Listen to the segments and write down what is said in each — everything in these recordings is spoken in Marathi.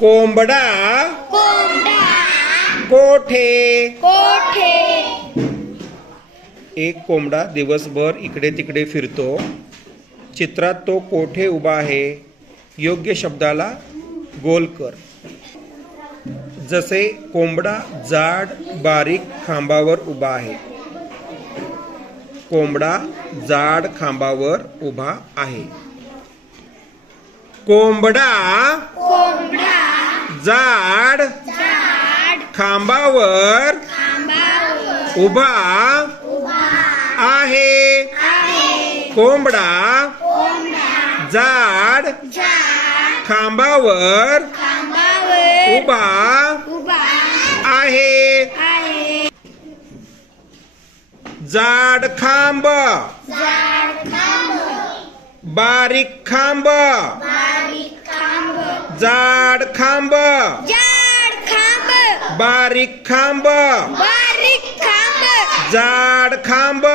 कोंबडा कोंबडा कोठे? कोठे? एक कोंबडा दिवसभर इकडे तिकडे फिरतो. चित्रात तो कोठे उभा आहे? योग्य शब्दाला गोल कर. जसे कोंबडा जाड बारीक खांबावर उभा आहे. कोंबडा जाड खांबावर उभा आहे. कोंबडा कोंबडा जाड खांबावर उभा आहे. कोंबडा जाड खांबावर उभा आहे. जाड खांब बारीक खांब बारीक खांब. जाड खांब. बारीक खांब. बारीक खांब. जाड खांब.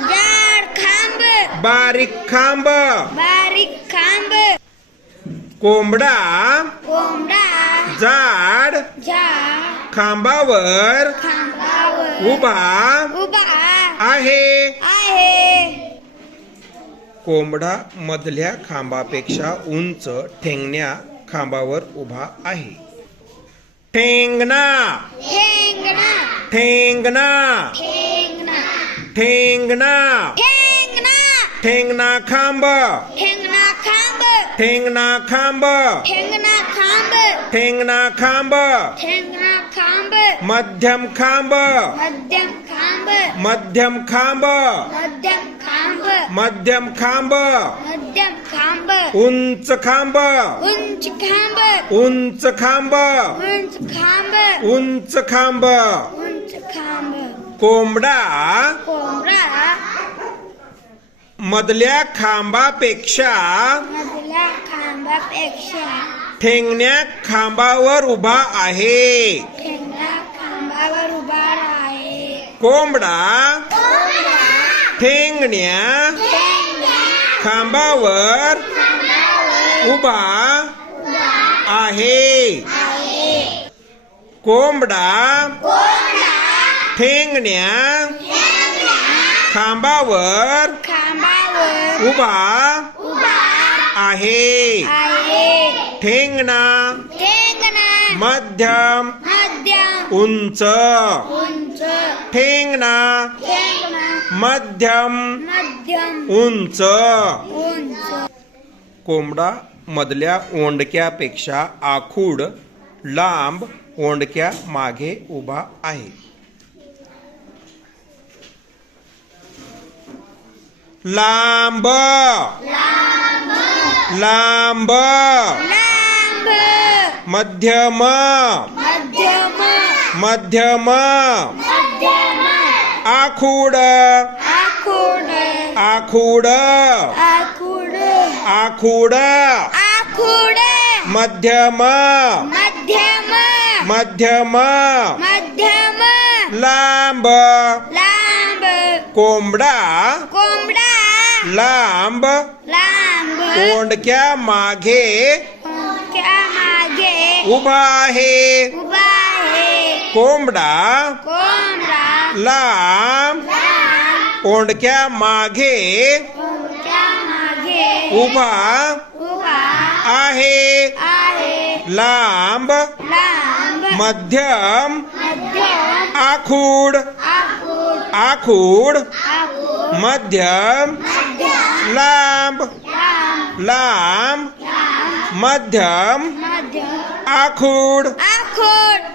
झाड खांब. बारीक खांब. बारीक खांब. कोंबडा. कोंबडा. जाड झाड खांबावर खांबावर उभा उभा आहे. आहे. कोंबडा मधल्या खांबापेक्षा उंच ठेंगण्या खांबावर उभा आहे. ठेंगणा. ठेंगणा. ठेंगणा. ठेंगणा. ठेंगणा. ठेंगणा. ठेंगणा खांब. ठेंगणा खांब. ठेंगणा खांब. ठेंगणा खांब. ठेंगणा खांब. ठेंगणा खांब. मध्यम खांब. मध्यम खांब. मध्यम खांब. मध्यम खांब. मध्यम खांब. उंच खांब. उंच खांब. उंच खांब. उंच खांब. उंच खांब. उंच खांब. कोंबडा. कोंबडा. मधल्या खांबापेक्षा मधल्या खांबापेक्षा ठेंगण्या खांबावर उभा आहे. ठेंगणा खांबावर उभा आहे कोंबडा. ठेंगण्या. ठेंगणा खांबावर उभा आहे. कोंबडा. ठेंगण्या. ठेंगणा खांबावर उभा आहे. ठेंगणा. मध्यम. उंच. ठेंगणा. मध्यम मध्यम उंच. उंच. कोंबडा मधल्या ओंडक्यापेक्षा आखूड लांब ओंडक्या मागे उभा आहे. लांब. लांब. मध्यम. मध्यम. मध्यम. आखूड. आखूड. आखूड. आखूड. आखूड. आखूड. मध्यम. मध्यम. मध्यम. मध्यम. लांब. लांब. कोंबडा. कोंबडा. लांब. लांब. कोंडक्या मागे. त्या मागे. उभा आहे. उभा आहे. कोंबडा. कोंबडा. लांब लांब कोंडक्या मागे त्या मागे उभा उभा आहे। आहे। लांब लांब मध्यम मध्यम आखूड आखूड आखूड आखूड मध्यम मध्यम लांब लांब लांब लांब मध्यम मध्यम आखूड आखूड